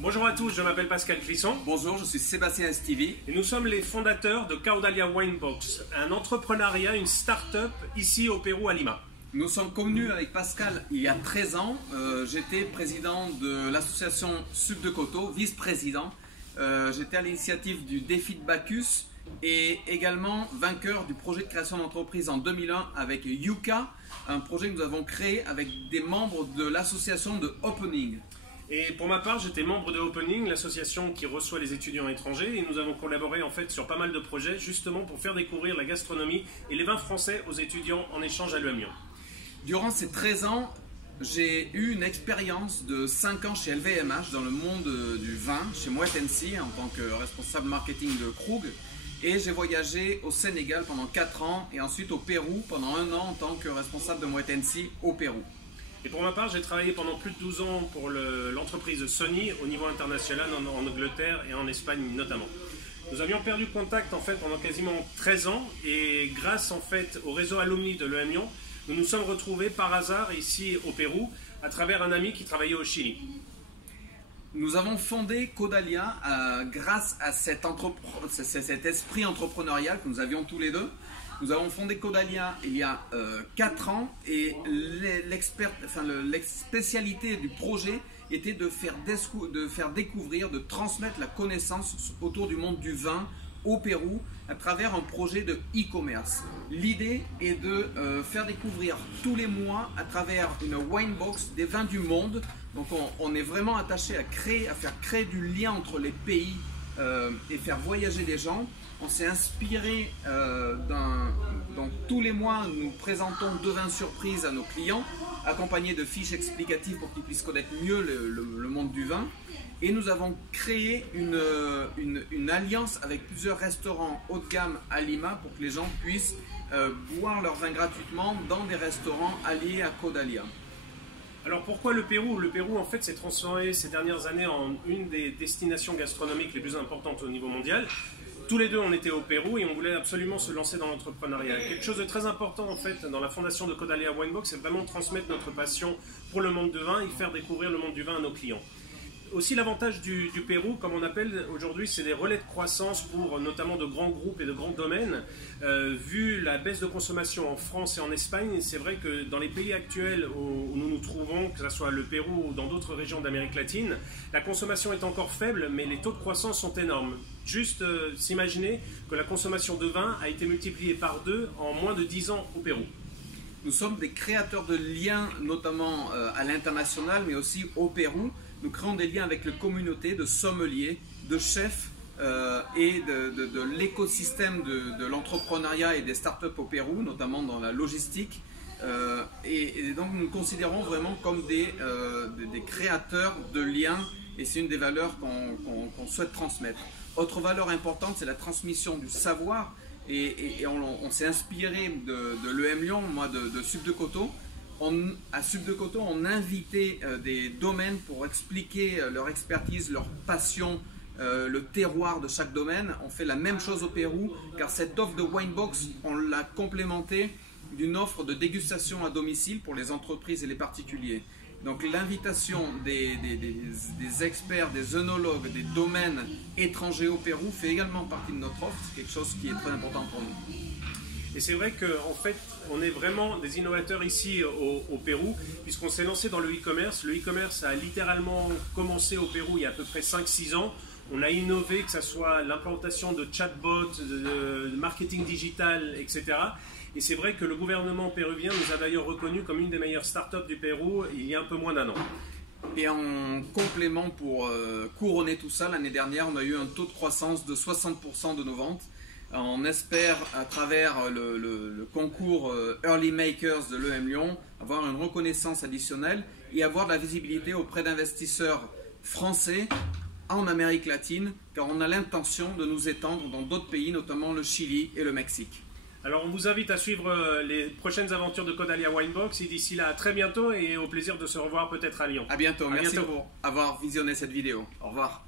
Bonjour à tous, je m'appelle Pascal Clisson. Bonjour, je suis Sébastien Estivi. Et nous sommes les fondateurs de Caudalia Winebox, un entrepreneuriat, une start-up ici au Pérou à Lima. Nous sommes connus avec Pascal il y a 13 ans. J'étais président de l'association Sub de Coto, vice-président. J'étais à l'initiative du défi de Bacchus et également vainqueur du projet de création d'entreprise en 2001 avec Yuka, un projet que nous avons créé avec des membres de l'association de Opening. Et pour ma part, j'étais membre de Opening, l'association qui reçoit les étudiants étrangers, et nous avons collaboré en fait sur pas mal de projets justement pour faire découvrir la gastronomie et les vins français aux étudiants en échange à l'UM Lyon. Durant ces 13 ans, j'ai eu une expérience de 5 ans chez LVMH dans le monde du vin, chez Moët Hennessy en tant que responsable marketing de Krug. Et j'ai voyagé au Sénégal pendant 4 ans et ensuite au Pérou pendant 1 an en tant que responsable de Moët Hennessy au Pérou. Et pour ma part, j'ai travaillé pendant plus de 12 ans pour l'entreprise Sony au niveau international en Angleterre et en Espagne notamment. Nous avions perdu contact en fait pendant quasiment 13 ans et grâce en fait au réseau alumni de l'EM Lyon, nous nous sommes retrouvés par hasard ici au Pérou à travers un ami qui travaillait au Chili. Nous avons fondé Caudalia grâce à cet esprit entrepreneurial que nous avions tous les deux. Nous avons fondé Caudalia il y a 4 ans et la spécialité du projet était de faire découvrir, de transmettre la connaissance autour du monde du vin au Pérou à travers un projet de e-commerce. L'idée est de faire découvrir tous les mois à travers une winebox des vins du monde. Donc on est vraiment attaché à faire créer du lien entre les pays et faire voyager les gens. On s'est inspiré donc tous les mois nous présentons 2 vins surprises à nos clients, accompagnés de fiches explicatives pour qu'ils puissent connaître mieux le monde du vin. Et nous avons créé une alliance avec plusieurs restaurants haut de gamme à Lima pour que les gens puissent boire leur vin gratuitement dans des restaurants alliés à Caudalia. Alors pourquoi le Pérou? Le Pérou en fait s'est transformé ces dernières années en une des destinations gastronomiques les plus importantes au niveau mondial. Tous les deux on était au Pérou et on voulait absolument se lancer dans l'entrepreneuriat. Quelque chose de très important en fait dans la fondation de Caudalia Winebox, c'est vraiment transmettre notre passion pour le monde du vin et faire découvrir le monde du vin à nos clients. Aussi l'avantage du Pérou, comme on appelle aujourd'hui, c'est des relais de croissance pour notamment de grands groupes et de grands domaines. Vu la baisse de consommation en France et en Espagne, c'est vrai que dans les pays actuels où nous nous trouvons, que ce soit le Pérou ou dans d'autres régions d'Amérique latine, la consommation est encore faible, mais les taux de croissance sont énormes. Juste s'imaginer que la consommation de vin a été multipliée par 2 en moins de 10 ans au Pérou. Nous sommes des créateurs de liens, notamment à l'international, mais aussi au Pérou. Nous créons des liens avec les communautés de sommeliers, de chefs et de l'écosystème de l'entrepreneuriat et des startups au Pérou, notamment dans la logistique. Et donc nous nous considérons vraiment comme des créateurs de liens et c'est une des valeurs qu'on souhaite transmettre. Autre valeur importante, c'est la transmission du savoir et on s'est inspiré de l'EM Lyon, moi de Sub de Coto. À Sub de Coto, on invitait des domaines pour expliquer leur expertise, leur passion, le terroir de chaque domaine. On fait la même chose au Pérou, car cette offre de Winebox, on l'a complémentée d'une offre de dégustation à domicile pour les entreprises et les particuliers. Donc l'invitation des experts, des œnologues, des domaines étrangers au Pérou fait également partie de notre offre. C'est quelque chose qui est très important pour nous. Et c'est vrai qu'en fait, on est vraiment des innovateurs ici au Pérou, puisqu'on s'est lancé dans le e-commerce. Le e-commerce a littéralement commencé au Pérou il y a à peu près 5-6 ans. On a innové, que ce soit l'implantation de chatbots, de marketing digital, etc. Et c'est vrai que le gouvernement péruvien nous a d'ailleurs reconnus comme une des meilleures startups du Pérou il y a un peu moins d'1 an. Et en complément pour couronner tout ça, l'année dernière, on a eu un taux de croissance de 60% de nos ventes. On espère, à travers le concours Early Makers de l'EM Lyon, avoir une reconnaissance additionnelle et avoir de la visibilité auprès d'investisseurs français en Amérique latine, car on a l'intention de nous étendre dans d'autres pays, notamment le Chili et le Mexique. Alors on vous invite à suivre les prochaines aventures de Caudalia Winebox et d'ici là, à très bientôt et au plaisir de se revoir peut-être à Lyon. À bientôt, merci pour avoir visionné cette vidéo. Au revoir.